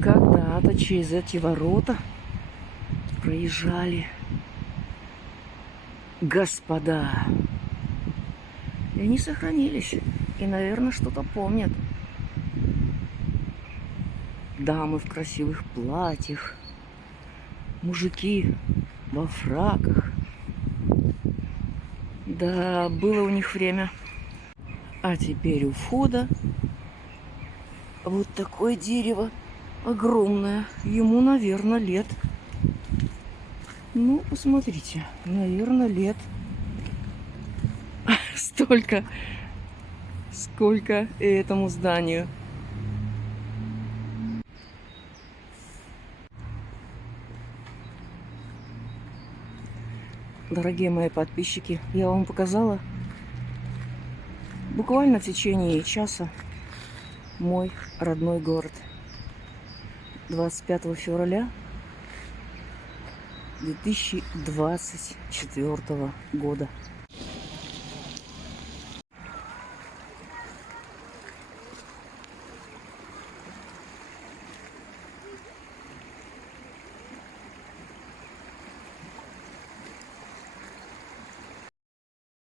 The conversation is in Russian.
Когда-то через эти ворота проезжали господа. И они сохранились. И, наверное, что-то помнят. Дамы в красивых платьях, мужики во фраках. Да, было у них время. А теперь у входа вот такое дерево огромное. Ему, наверное, лет... Ну, посмотрите, наверное, лет столько, сколько этому зданию. Дорогие мои подписчики, я вам показала буквально в течение часа мой родной город. 25 февраля 2024 года.